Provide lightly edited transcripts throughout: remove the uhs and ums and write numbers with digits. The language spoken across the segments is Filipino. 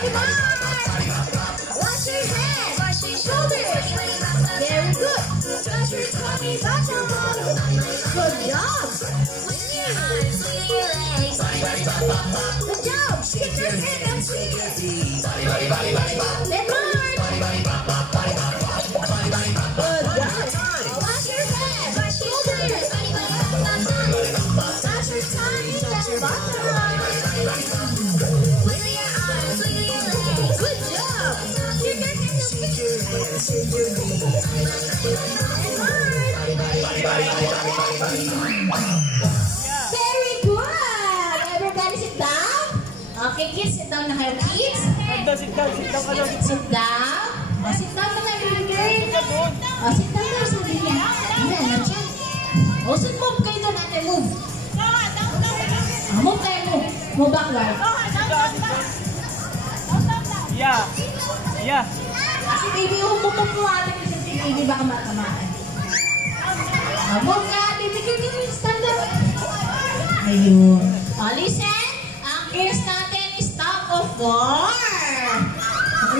Wash your hands. Wash your shoulders. Very good. Touch your tummy, bottom. Good job. Swing your arms, swing your legs. Good job. Shake your head and swing your feet. Then march. Good job. Wash your head, wash your shoulders. Touch your tummy, touch your bottom. Wiggle your arms, wiggle your legs. Good job. Shake your head and swing your feet. And march. Very good. Everybody sit down. Okay, kids, sit down na kayo, kids. Sit down. Sit down. Sit down na kayo, girl. Sit down na, sabi niya. Ayan, siya. Sit move kayo doon, ate, move. Move kayo, move. Move backward. Yeah. Kasi baby, umutok mo ate kasi si baby baka matamaan. Move ka, baby, girl, stand up. Ayun. Listen, ang kids natin is top of 4.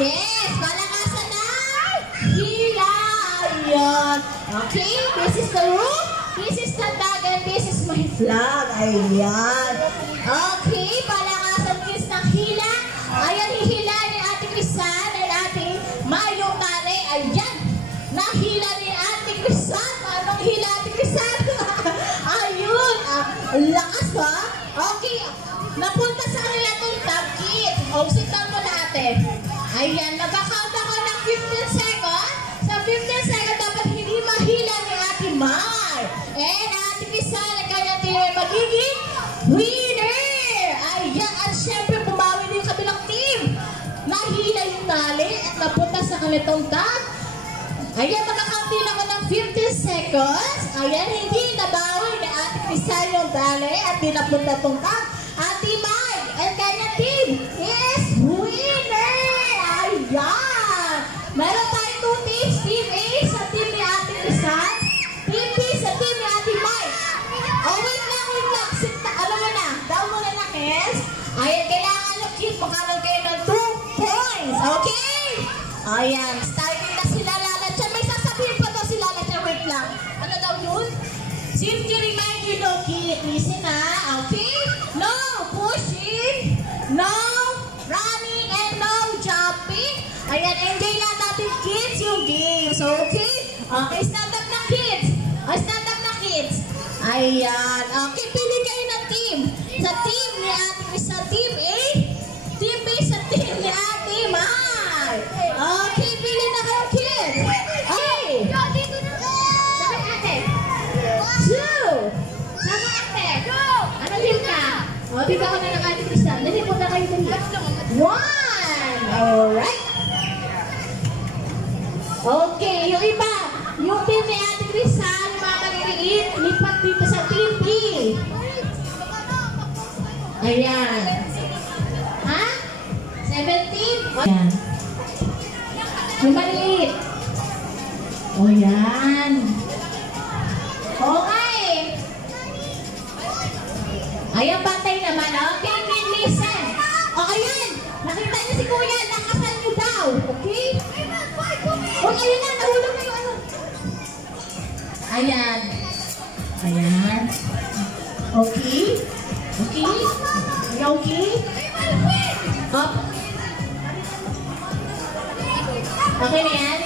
Yes, palakasan na. Hila. Ayan. Okay, this is the room. This is the tag and this is my flag. Ayan. Okay, palakasan kids ng hila. Ayan, hihila ni Ate Crisan and Ate Mayong Tane. Ayan. Nahila ni Ate Crisan. Anong hila Ate Crisan? Ayun. Lakas ba? Okay. Napunta sa kanila itong tag kids. Sit down mo na ate. Ayan, nagka-count ako ng 15 seconds. Sa 15 seconds, dapat hindi mahila ni Ate May. And Ate Crisan, ang kanyang team ay magiging winner. Ayan, at syempre, bumawi din yung kabilang team. Nahila yung tali at napunta sa kanilang tag. Ayan, magka-count din ako ng 15 seconds. Ayan, hindi nabawi ni Ate Crisan yung tali at di napunta itong tag. Ate May, ang kanyang team is winner! Ayan! Meron tayo 2 teams. Team A sa team ni Ate Crisan. Team B sa team ni Ate May. Oh, wait lang. Alam mo na. Down mo na kids. Ayan, kailangan ng kids. Makaroon kayo ng 2 points. Okay? Ayan, starting na sila Lalatcha. May sasabihin pa daw si Lalatcha. Wait lang. Ano daw yun? Simply remind you, no, kid. Listen na. Okay? No pushing, no running, and no jumping. Ayan, enjoy lang natin kids yung games, okay? Okay, stand up na kids. Stand up na kids. Ayan, okay, pili kayo ng team. Sa team ni Ate Crisan, team A. Team B sa team ni Ate May. Okay, pili na kayo kids. Okay. Saka ate. 2. Saka ate. Ano team ka? O, bigyan ko na ng Ate Crisan. Dali po na kayo dali. 1. Alright. Okay, yung iba. Yung team ni Ate Crisan, yung mga maliliit, lipat dito sa team B. Ayan. Ha? 17? Ayan. Yung maliliit. O, yan. Okay. Ayan, bantay naman. Okay, listen. O, ayan. Nakita niyo si Kuya. Lakasan niyo daw. Okay? O, ayun na. Nahulog na yung ano. Ayan. Ayan. Okay? Okay? Okay? Up. Okay na yan?